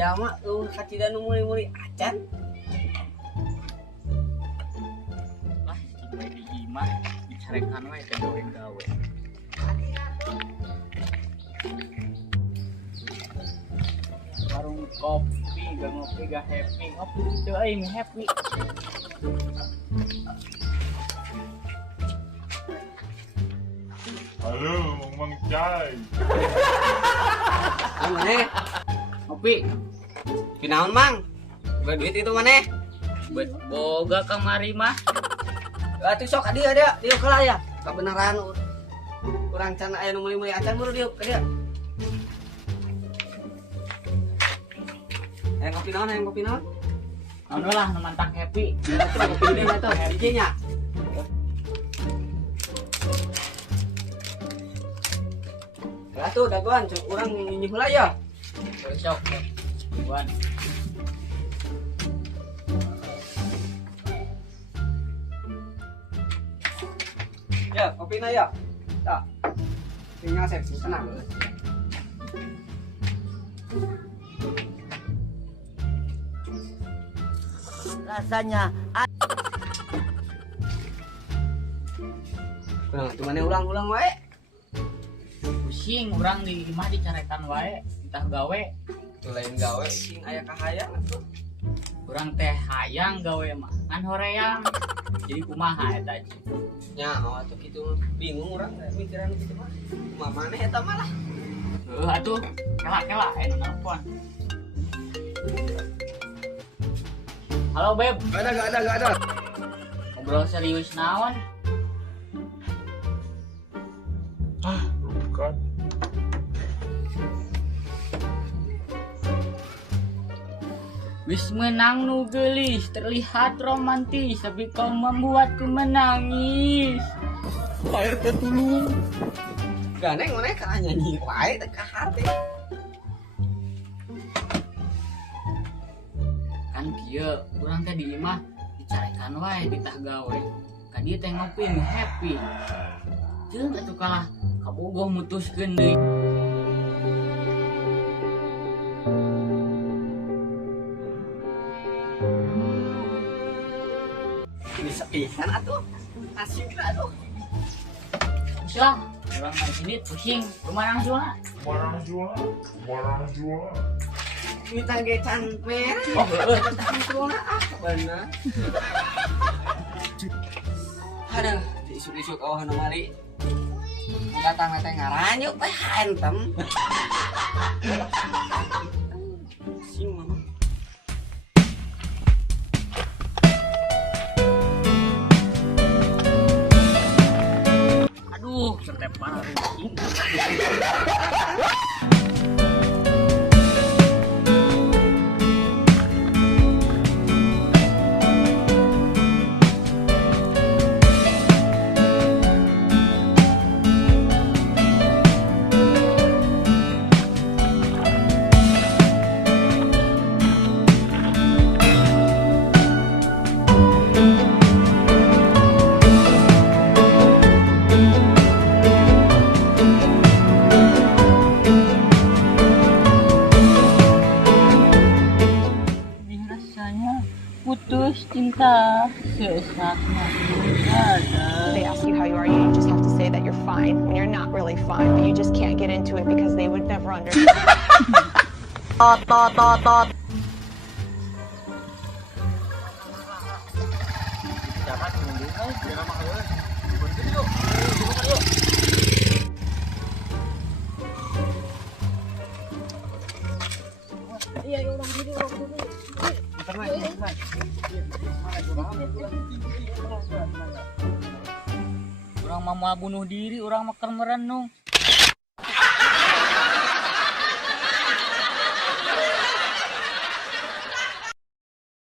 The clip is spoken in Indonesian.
jama kacidan muli-muli acan. Lah cing di imah dicarekan wae teh gawe. Warung kopi gak ngopi gak happy, ngopi itu aing happy. Halo, Mang Cai. Maneh? Ngopi. Kinaon, Mang? Bukan duit itu maneh? Boga kamari mah. Atuh sok ka dieu dia heula ya. Kabeneran urang can aya nu meuli-meuli acan buru dieu ka dia. Ngopi naon? Anu lah nu mantang happy. Ngopi deui mah tuh, hiji nya. Atuh dagoan cuk urang nyunyuh heula ya. Sok. Buan. Ya, kopi na ya. Tak. Tinggal saya tenang. Rasanya Nah, cuman ulang-ulang wae. Pusing urang di imah dicarekan wae, entah gawe. Lain gawe sing aya kahayang atuh. Urang teh hayang gawe mah ngan horeang. Jadi kumaha eta cing. Nya, atuh kitu bingung urang mikiran kitu mah. Kumaha maneh eta mah lah. Atuh kela anu nelpon. Halo Beb, Gak ada. ngobrol serius naon? Bukan. Wis menang nu gelis, terlihat romantis, tapi kau membuatku menangis. Air teh tulung. Ganeng maneh ka nyanyi wae teh ka hate. Kan kieu urang teh di imah dicarekan wae ditah gawe. Ka dieu teh ngopi nu happy. Jeung atuh kalah kabogoh mutuskeun deui. Bisa pisan atuh. Asik atuh. Bisa, urang mah sini pusing, kumaha soalna? Barang jual. Kita ge can merah. Oh, heueuh. Bener. Aduh, isuk-isuk oh nu mari. Datang teh ngaranjuk teh hantem. Sing mama. Aduh, setep parah ini. Rasanya putus cinta sesaat ada. They ask you how you are, you just have to say that you're fine when you're not really fine, but you just can't get into it because they would never understand. Orang mau bunuh diri, orang makan merenung.